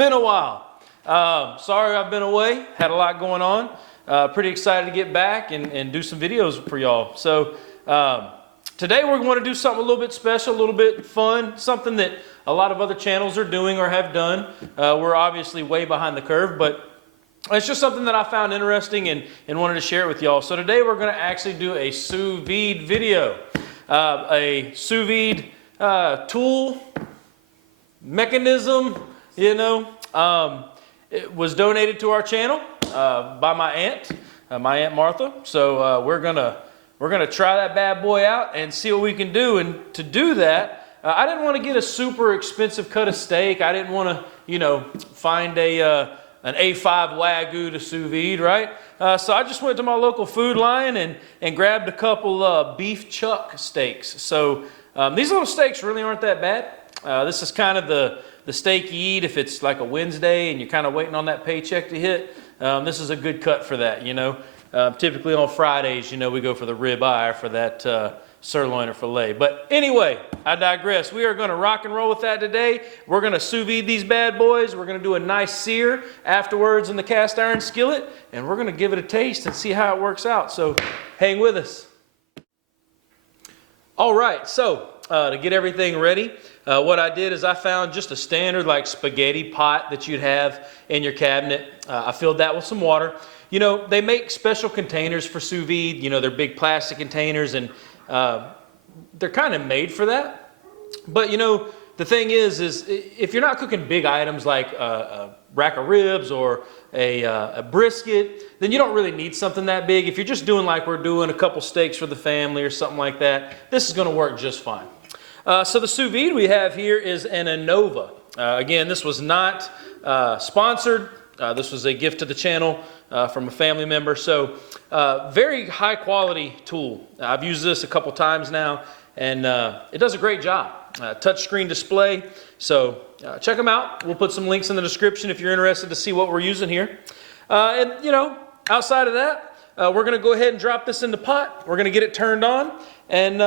been a while. Sorry I've been away, had a lot going on. Pretty excited to get back and do some videos for y'all. So today we're going to do something a little bit special, a little bit fun, something that a lot of other channels are doing or have done. We're obviously way behind the curve, but it's just something that I found interesting and wanted to share it with y'all. So today we're going to actually do a sous vide video. A sous vide tool, mechanism, you know. It was donated to our channel by my Aunt Martha. So we're gonna try that bad boy out and see what we can do. And to do that, I didn't want to get a super expensive cut of steak. I didn't want to, you know, find an A5 Wagyu to sous vide, right? So I just went to my local Food Lion and grabbed a couple beef chuck steaks. So these little steaks really aren't that bad. This is kind of the steak you eat if it's like a Wednesday and you're kind of waiting on that paycheck to hit. This is a good cut for that, you know. Typically on Fridays, you know, we go for the rib eye for that sirloin or filet. But anyway, I digress. We are going to rock and roll with that today. We're going to sous vide these bad boys. We're going to do a nice sear afterwards in the cast iron skillet, and we're going to give it a taste and see how it works out. So hang with us. All right, so to get everything ready, what I did is I found just a standard like spaghetti pot that you'd have in your cabinet. I filled that with some water. You know, they make special containers for sous vide. You know, they're big plastic containers, and they're kind of made for that. But you know, the thing is if you're not cooking big items like a rack of ribs or a brisket, then you don't really need something that big. If you're just doing like we're doing a couple steaks for the family or something like that, this is going to work just fine. So the sous vide we have here is an Anova. Again, this was not sponsored. This was a gift to the channel from a family member. So very high quality tool. I've used this a couple times now, and it does a great job. Touchscreen display. So check them out. We'll put some links in the description if you're interested to see what we're using here. And you know, outside of that, we're going to go ahead and drop this in the pot. We're going to get it turned on, and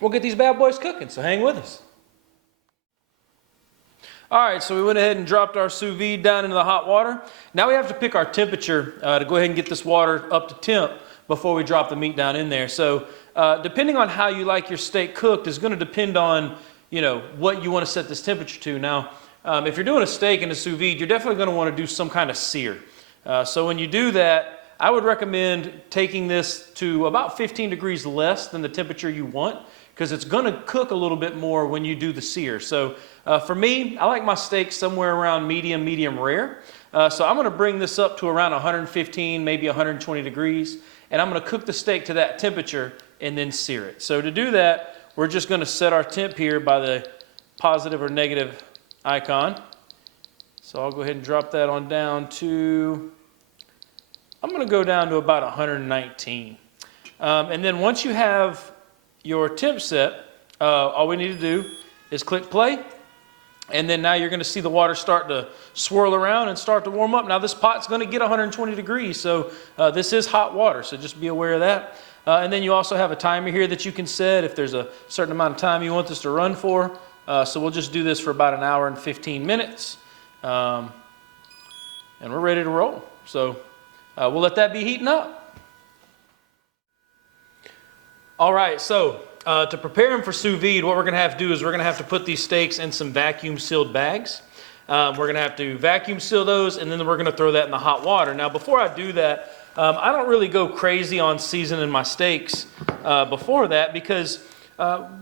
we'll get these bad boys cooking. So hang with us. All right, so we went ahead and dropped our sous vide down into the hot water. Now we have to pick our temperature to go ahead and get this water up to temp before we drop the meat down in there. So depending on how you like your steak cooked is going to depend on, you know, what you want to set this temperature to. Now, if you're doing a steak in a sous vide, you're definitely going to want to do some kind of sear. So when you do that, I would recommend taking this to about 15 degrees less than the temperature you want, because it's going to cook a little bit more when you do the sear. So for me, I like my steak somewhere around medium rare. So I'm going to bring this up to around 115, maybe 120 degrees, and I'm going to cook the steak to that temperature and then sear it. So to do that, we're just going to set our temp here by the positive or negative icon. So I'll go ahead and drop that on down to, I'm going to go down to about 119. And then once you have your temp set, all we need to do is click play, and then now you're going to see the water start to swirl around and start to warm up. Now this pot's going to get 120 degrees, so this is hot water, so just be aware of that. And then you also have a timer here that you can set if there's a certain amount of time you want this to run for. So we'll just do this for about 1 hour and 15 minutes, and we're ready to roll. So we'll let that be heating up. All right, so to prepare them for sous vide, what we're going to have to do is we're going to have to put these steaks in some vacuum sealed bags. We're going to have to vacuum seal those, and then we're going to throw that in the hot water. Now, before I do that, I don't really go crazy on seasoning my steaks before that, because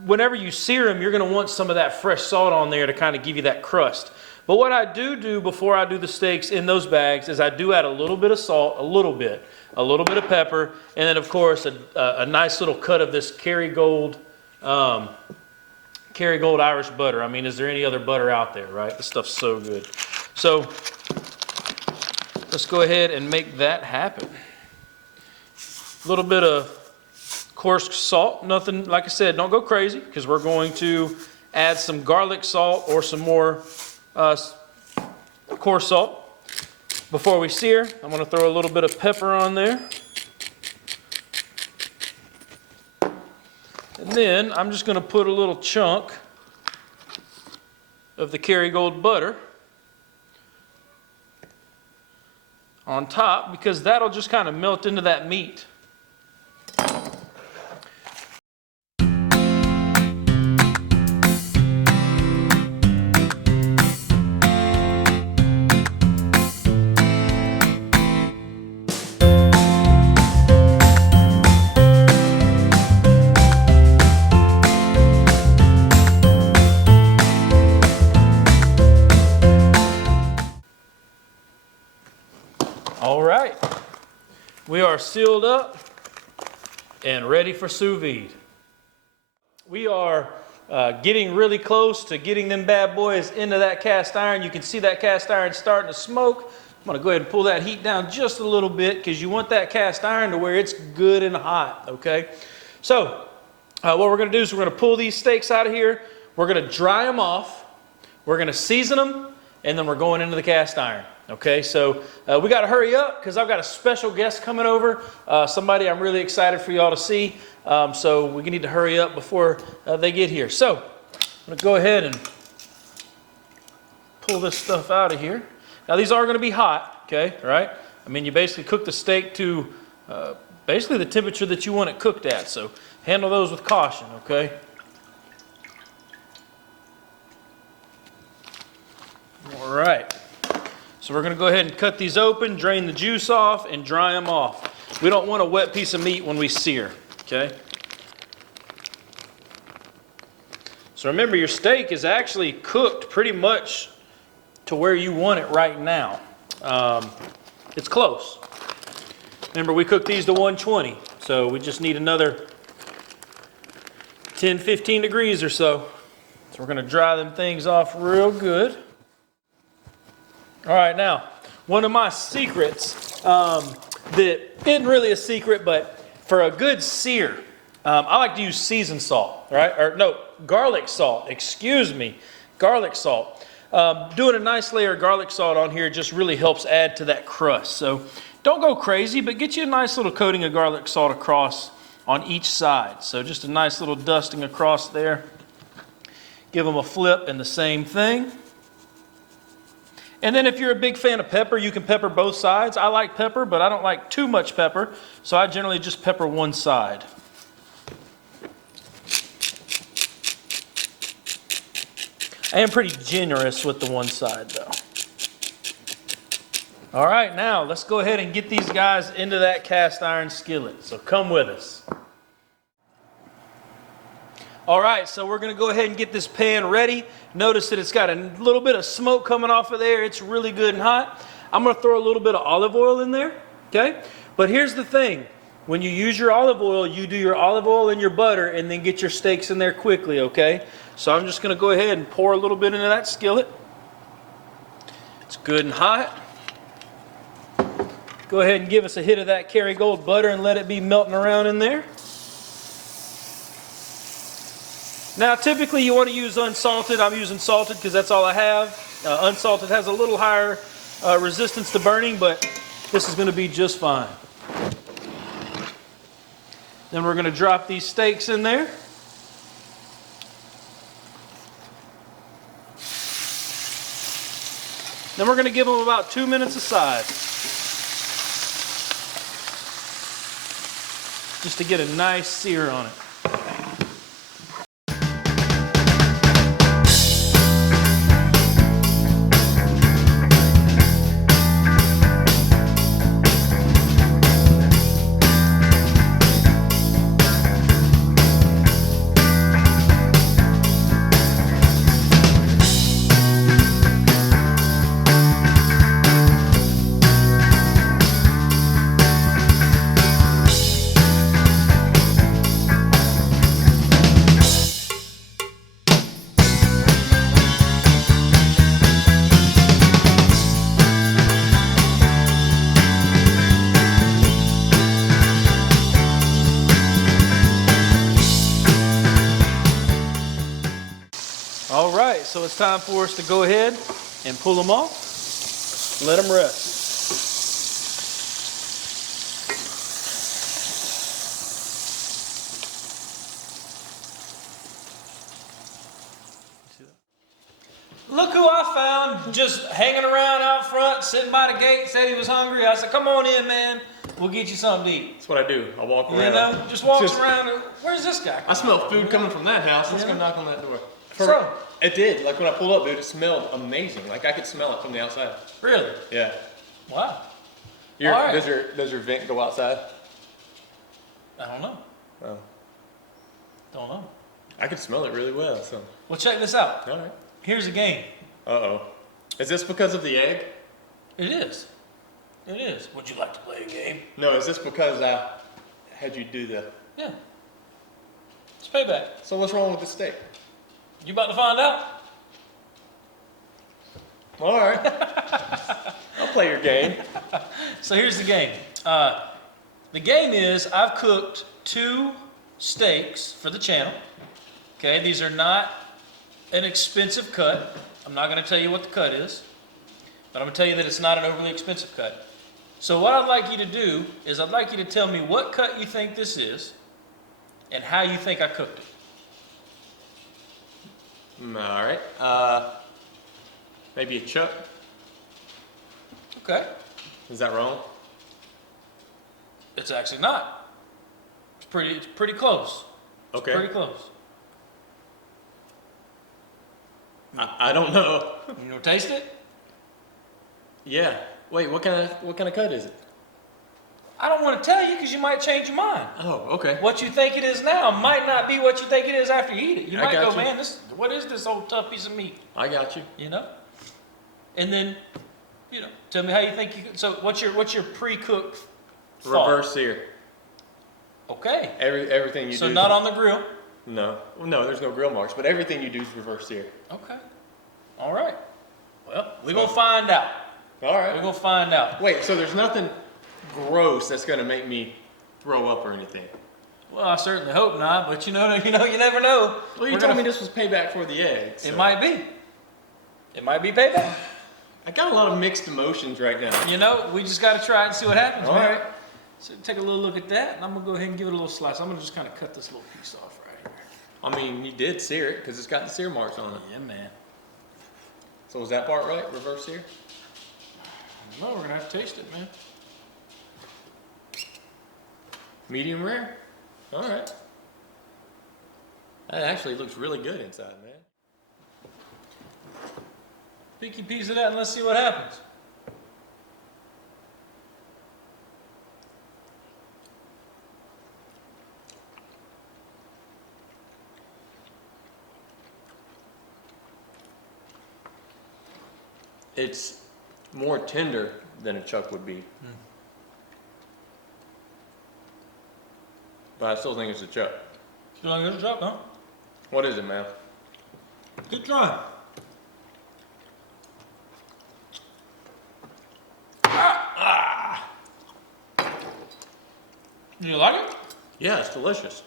whenever you sear them, you're going to want some of that fresh salt on there to kind of give you that crust. But what I do before I do the steaks in those bags is I do add a little bit of salt, a little bit of pepper, and then of course a nice little cut of this Kerrygold Irish butter. I mean, is there any other butter out there, right? This stuff's so good. So let's go ahead and make that happen. A little bit of coarse salt, nothing, like I said, don't go crazy, because we're going to add some garlic salt or some more coarse salt. Before we sear, I'm going to throw a little bit of pepper on there. And then I'm just going to put a little chunk of the Kerrygold butter on top because that'll just kind of melt into that meat. All right, we are sealed up and ready for sous vide. We are getting really close to getting them bad boys into that cast iron. You can see that cast iron starting to smoke. I'm gonna go ahead and pull that heat down just a little bit because you want that cast iron to where it's good and hot, okay? So what we're gonna do is we're gonna pull these steaks out of here. We're gonna dry them off. We're gonna season them, and then we're going into the cast iron. Okay, so we got to hurry up because I've got a special guest coming over, somebody I'm really excited for y'all to see. So we need to hurry up before they get here. So I'm going to go ahead and pull this stuff out of here. Now these are going to be hot, okay, right? I mean, you basically cook the steak to basically the temperature that you want it cooked at. So handle those with caution, okay? All right. So we're going to go ahead and cut these open, drain the juice off, and dry them off. We don't want a wet piece of meat when we sear, okay? So remember, your steak is actually cooked pretty much to where you want it right now. It's close. Remember, we cooked these to 120, so we just need another 10, 15 degrees or so. So we're going to dry them things off real good. All right, now, one of my secrets that isn't really a secret, but for a good sear, I like to use seasoned salt, right? Or no, garlic salt, excuse me, garlic salt. Doing a nice layer of garlic salt on here just really helps add to that crust. So don't go crazy, but get you a nice little coating of garlic salt across on each side. So just a nice little dusting across there. Give them a flip and the same thing. And then if you're a big fan of pepper, you can pepper both sides. I like pepper, but I don't like too much pepper, so I generally just pepper one side. I am pretty generous with the one side, though. All right, now let's go ahead and get these guys into that cast iron skillet. So come with us. All right, so we're going to go ahead and get this pan ready. Notice that it's got a little bit of smoke coming off of there. It's really good and hot. I'm going to throw a little bit of olive oil in there, okay? But here's the thing. When you use your olive oil, you do your olive oil and your butter and then get your steaks in there quickly, okay? So I'm just going to go ahead and pour a little bit into that skillet. It's good and hot. Go ahead and give us a hit of that Kerrygold butter and let it be melting around in there. Now, typically you want to use unsalted. I'm using salted because that's all I have. Unsalted has a little higher resistance to burning, but this is going to be just fine. Then we're going to drop these steaks in there. Then we're going to give them about 2 minutes aside, just to get a nice sear on it. All right, so it's time for us to go ahead and pull them off, let them rest. Look who I found just hanging around out front out, sitting by the gate, said he was hungry. I said, come on in, man. We'll get you something to eat. That's what I do. I walk around. You know, just walks around. Where's this guy? I smell food coming from that house. Let's go knock on that door. So, it did. Like when I pulled up, dude, it smelled amazing. Like I could smell it from the outside. really? Yeah. Wow. All right. Does your vent go outside? I don't know. Oh. Don't know. I could smell it really well. So. Well, check this out. All right. Here's a game. Uh-oh. Is this because of the egg? It is. It is. Would you like to play a game? No, is this because I had you do the... Yeah. It's payback. So what's wrong with the steak? You about to find out? All right. I'll play your game. So here's the game. The game is I've cooked 2 steaks for the channel. Okay, these are not an expensive cut. I'm not going to tell you what the cut is, but I'm going to tell you that it's not an overly expensive cut. So what I'd like you to do is I'd like you to tell me what cut you think this is and how you think I cooked it. All right. Maybe a chuck. Okay. Is that wrong? It's actually not. It's pretty close. Okay. It's pretty close. I don't know. You know, taste it? Yeah. Wait, what kind of cut is it? I don't want to tell you because you might change your mind. Oh, okay. What you think it is now might not be what you think it is after you eat it. You I might got go, you. man, what is this old tough piece of meat? I got you. You know? And then, you know, tell me how you think you could. So what's your pre-cooked thought? Reverse sear. Okay. Everything you do. So not on the grill? No. Well, no, there's no grill marks, but everything you do is reverse sear. Okay. All right. Well, we're going to find out. All right. We're going to find out. Wait, so there's nothing gross that's going to make me throw up or anything? Well, I certainly hope not, but you never know. Well, you told me this was payback for the egg. So. It might be. It might be payback. I got a lot of mixed emotions right now. You know, we just got to try it and see what happens. All man. right. So take a little look at that, and I'm going to go ahead and give it a little slice. I'm going to just kind of cut this little piece off right here. I mean, you did sear it because it's got the sear marks on it. Yeah, man. So was that part right? Reverse sear? No, we're going to have to taste it, man. Medium rare? All right. That actually looks really good inside, man. Pick your piece of that and let's see what happens. It's more tender than a chuck would be. But I still think it's a chuck. Still on good job, huh? What is it, man? Good try. Do you like it? Yeah, it's delicious.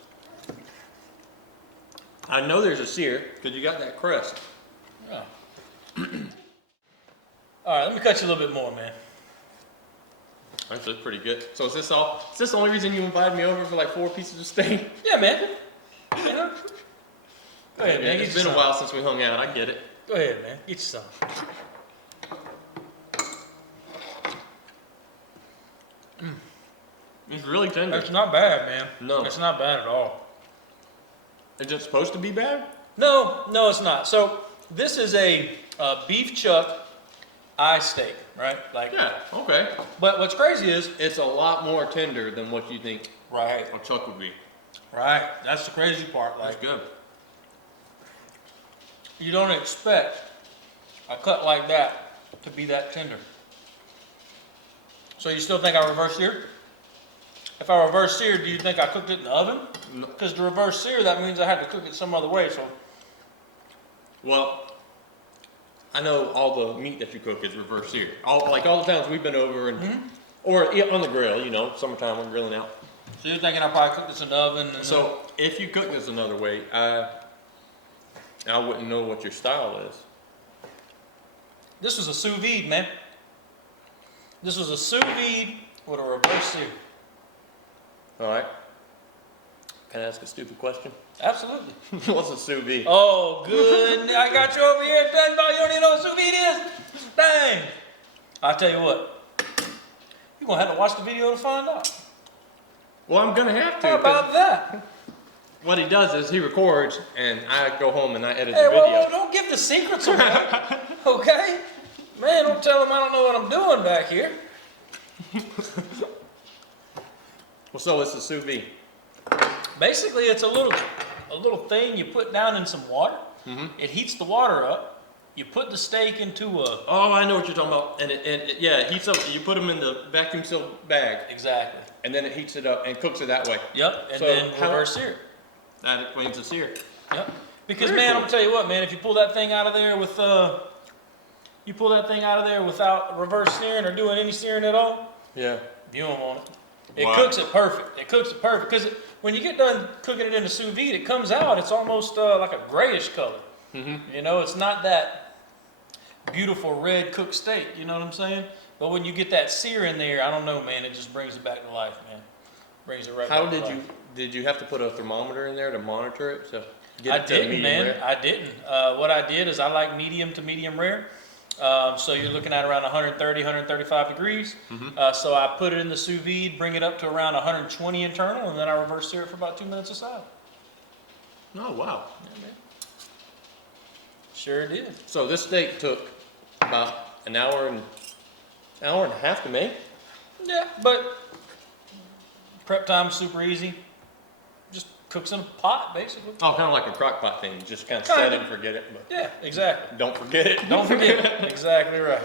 I know there's a sear because you got that crust. Yeah. All right, let me cut you a little bit more, man. Actually, it's pretty good. So is this all? Is this the only reason you invited me over for like 4 pieces of steak? Yeah, man. You know? Go ahead, man. It's been a while since we hung out. I get it. Go ahead, man. Get you some. It's really tender. It's not bad, man. No. It's not bad at all. Is it supposed to be bad? No, it's not. So this is a beef chuck eye steak, right? Like. Yeah. Okay. But what's crazy is. It's a lot more tender than what you think Right. a chuck would be. Right. That's the crazy part. That's Like, good. you don't expect a cut like that to be that tender. So you still think I reverse seared? If I reverse seared, do you think I cooked it in the oven? No. Because to reverse sear, that means I had to cook it some other way. So. Well, I know all the meat that you cook is reverse seared. All the times we've been over and or on the grill, you know, summertime we're grilling out. So you're thinking I probably cooked this in the oven? And So if you cook this another way, I wouldn't know what your style is. This was a sous vide, man. This was a sous vide with a reverse sear. All right. Can I ask a stupid question? Absolutely. What's a sous vide? Oh, good. I got you over here. Dang, you don't even know what sous vide is? Dang. I tell you what, you're gonna have to watch the video to find out. Well, I'm gonna have to. How 'cause about that? what he does is he records, and I go home and I edit Hey, the video. whoa, don't give the secrets away, okay? Man, don't tell them I don't know what I'm doing back here. Well, so it's the sous vide. Basically, it's a little thing you put down in some water. It heats the water up. You put the steak into a... Oh, I know what you're talking about. And it heats up. You put them in the vacuum sealed bag, Exactly. and then it heats it up and cooks it that way. Yep, and So then how- reverse sear. That explains the sear. Yep. Because Very man, cool. I'm gonna tell you what, man, if you pull that thing out of there with you pull that thing out of there without reverse searing or doing any searing at all, Yeah. you don't want it. It Wow. cooks it perfect. It cooks it perfect because when you get done cooking it in the sous vide, it comes out. It's almost like a grayish color. You know, it's not that beautiful red cooked steak. You know what I'm saying? But when you get that sear in there, I don't know, man. It just brings it back to life, man. Brings it right How back to did life. did you have to put a thermometer in there to monitor it? So I it to didn't, medium man. rare? I didn't. What I did is I like medium to medium rare. So you're looking at around 130, 135 degrees. So I put it in the sous vide, bring it up to around 120 internal, and then I reverse sear it for about 2 minutes aside. Oh wow. Yeah, man. Sure did. So this steak took about an hour and a half to make. Yeah, but prep time's super easy. Just cooks in a pot, basically. Oh, kind of like a crock pot thing. You just kind of set it and forget it, but Yeah, exactly. don't forget it. Don't forget it. Exactly right.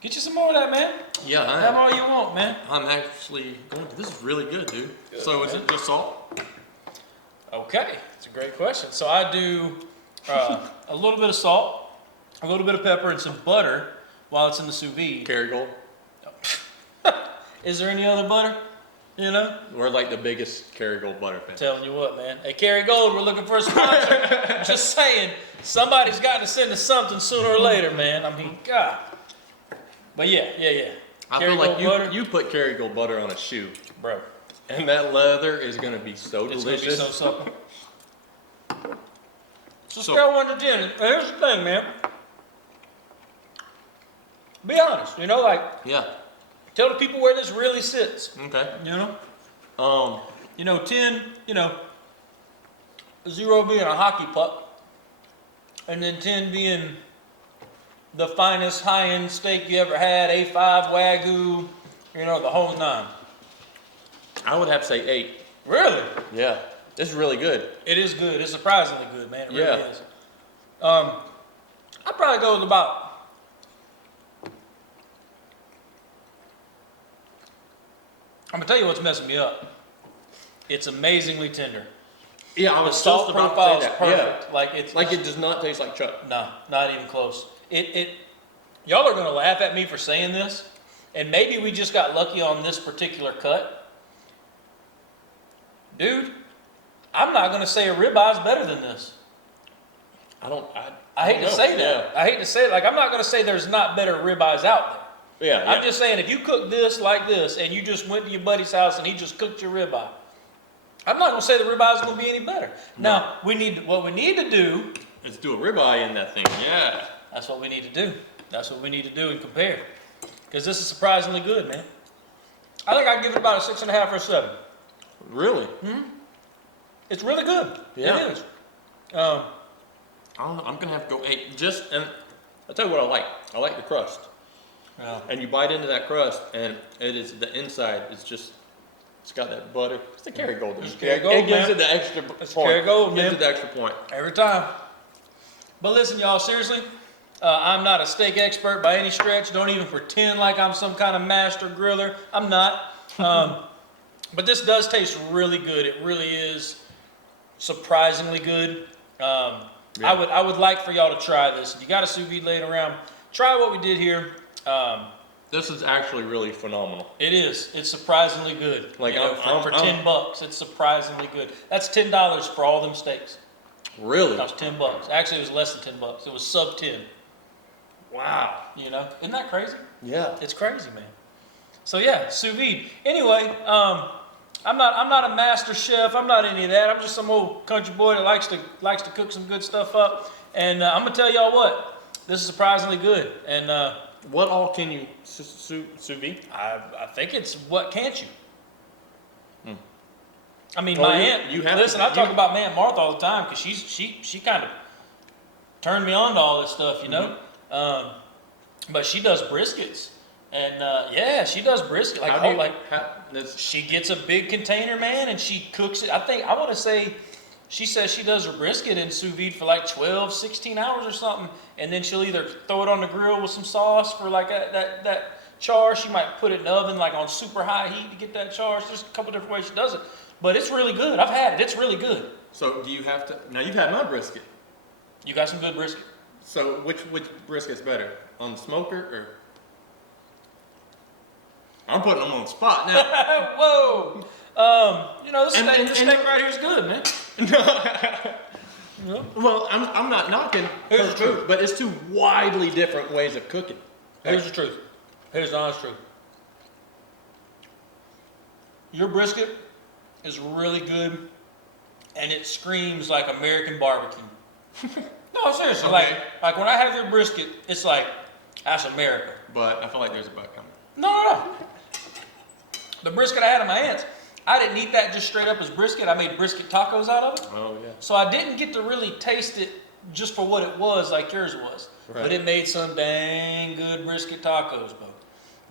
Get you some more of that, man. Yeah, Have all you want, man. I'm actually going to. This is really good, dude. So is it just salt? Okay, it's a great question. So I do a little bit of salt, a little bit of pepper, and some butter while it's in the sous vide. Kerrygold. Is there any other butter? You know? We're like the biggest Kerrygold butter fans. Telling you what, man. Hey, Kerry Gold, we're looking for a sponsor. Just saying, somebody's got to send us something sooner or later, man. I mean, God. But yeah. I feel like Kerrygold butter, you put Kerrygold butter on a shoe, bro. and that leather is going to be so It's delicious. gonna be so supple. So So- scale 1 to 10. Here's the thing, man. Be honest, you know, like Yeah. tell the people where this really sits. Okay. You know, 10. 0 being a hockey puck, and then 10 being the finest high-end steak you ever had, A5 Wagyu, the whole 9. I would have to say 8. Really? Yeah. This is really good. It is good. It's surprisingly good, man. It really Yeah. is. I'd probably go with about... I'm going to tell you what's messing me up. It's amazingly tender. Yeah, I The was salt just about profile to is say that. perfect. Yeah. Like it's Like it does not taste like chuck. No, not even close. Y'all are gonna laugh at me for saying this, and maybe we just got lucky on this particular cut. Dude, I'm not gonna say a ribeye is better than this. I hate don't to know. say that. I hate to say it. Like, I'm not gonna say there's not better ribeyes out there. Yeah. I'm just saying, if you cook this like this, and you just went to your buddy's house and he just cooked your ribeye, I'm not gonna say the ribeye is gonna be any better. No. Now, what we need to do. Let's do a ribeye in that thing. Yeah. That's what we need to do. That's what we need to do and compare. Because this is surprisingly good, man. I think I'd give it about a 6.5 or a 7. Really? It's really good. Yeah. It is. I don't know. I'm gonna have to go 8. And I'll tell you what I like. I like the crust. Yeah. And you bite into that crust, and it is the inside. It's got that butter. It's the Kerrygold. It's Kerrygold, It gives man. it the extra It's point. Kerrygold, Gives man. it the extra point. Every time. But listen, y'all, seriously, I'm not a steak expert by any stretch. Don't even pretend like I'm some kind of master griller. I'm not. But this does taste really good. It really is surprisingly good. Yeah. I would like for y'all to try this. If you got a sous vide laying around, try what we did here. This is actually really phenomenal. It is. It's surprisingly good. Like, for $10, it's surprisingly good. That's $10 for all them steaks. Really? That was $10. Actually, it was less than $10. It was sub 10. Wow. Isn't that crazy? Yeah. It's crazy, man. So yeah, sous vide. Anyway, I'm not a master chef. I'm not any of that. I'm just some old country boy that likes to cook some good stuff up. And I'm gonna tell y'all what, this is surprisingly good. And What all can you sous vide? I think it's what can't you? I mean, Oh, my you- aunt. you have- Listen, I you- talk about my Aunt Martha all the time because she kind of turned me on to all this stuff, you know. But she does briskets, and yeah, she does brisket. Like, she gets a big container, man, and she cooks it. I want to say, she says she does her brisket in sous vide for like 12, 16 hours or something, and then she'll either throw it on the grill with some sauce for like that char. She might put it in the oven like on super high heat to get that char. It's just a couple different ways she does it, but it's really good. I've had it. It's really good. So do you have to? Now you've had my brisket. You got some good brisket. So which brisket's better, on the smoker or? I'm putting them on the spot now. Whoa. You know, this steak right here is good, man. Well, I'm not knocking Here's the truth. food, but it's two widely different ways of cooking. Here's the truth. Here's the honest truth. Your brisket is really good, and it screams like American barbecue. No, seriously. Okay. Like when I have your brisket, it's like, that's America. But I feel like there's a but coming. No. The brisket I had at my aunt's, I didn't eat that just straight up as brisket. I made brisket tacos out of it. Oh yeah. So I didn't get to really taste it just for what it was, like yours was. Right. But it made some dang good brisket tacos, bro.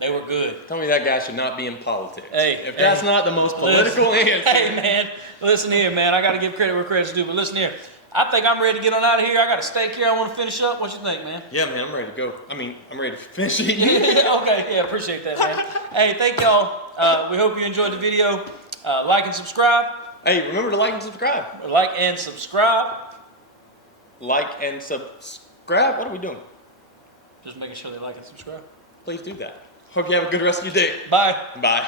They were good. Tell me that guy should not be in politics. Hey, if that's not the most political answer. Hey, man, listen here, man. I got to give credit where credit's due, but listen here. I think I'm ready to get on out of here. I got a steak here I want to finish up. What you think, man? Yeah, man, I'm ready to go. I mean, I'm ready to finish eating. Okay, yeah, appreciate that, man. Hey, thank y'all. We hope you enjoyed the video. Like and subscribe. Hey, remember to like and subscribe. Like and subscribe. Like and subscribe. What are we doing? Just making sure they like and subscribe. Please do that. Hope you have a good rest of your day. Bye. Bye.